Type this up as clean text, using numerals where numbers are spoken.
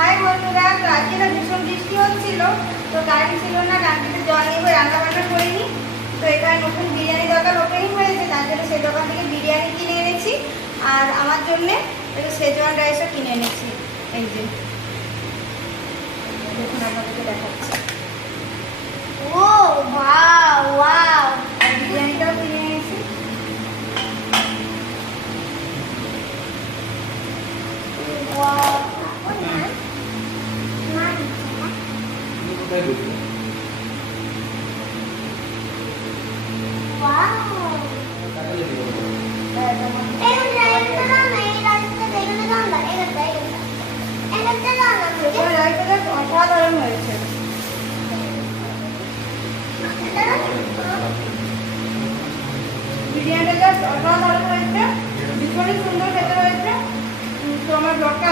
High বন্ধুরা, তো আজকে না ভীষণ বৃষ্টি হচ্ছিল, তো কারেন্ট ছিল না, টাঙ্কিতে জল নিয়ে রান্না বান্না করিনি। তো এখানে নতুন বিরিয়ানি দোকান ওপেনিং হয়েছে, তার জন্য সেই দোকান থেকে বিরিয়ানি কিনে এনেছি, আর আমার জন্যে একটু শেজওয়ান রাইসও কিনে এনেছি। এই যে দেখুন, আপনাদেরকে দেখাচ্ছি। ও ওয়াও ওয়াও, আর বিরিয়ানিটাও কিনে এনেছি। ওয়াও, অসাধারণ হয়েছে। বিরিয়ানিটা অসাধারণ হয়েছে, ভীষণই সুন্দর খেতে হয়েছে। তো আমার ব্লগটা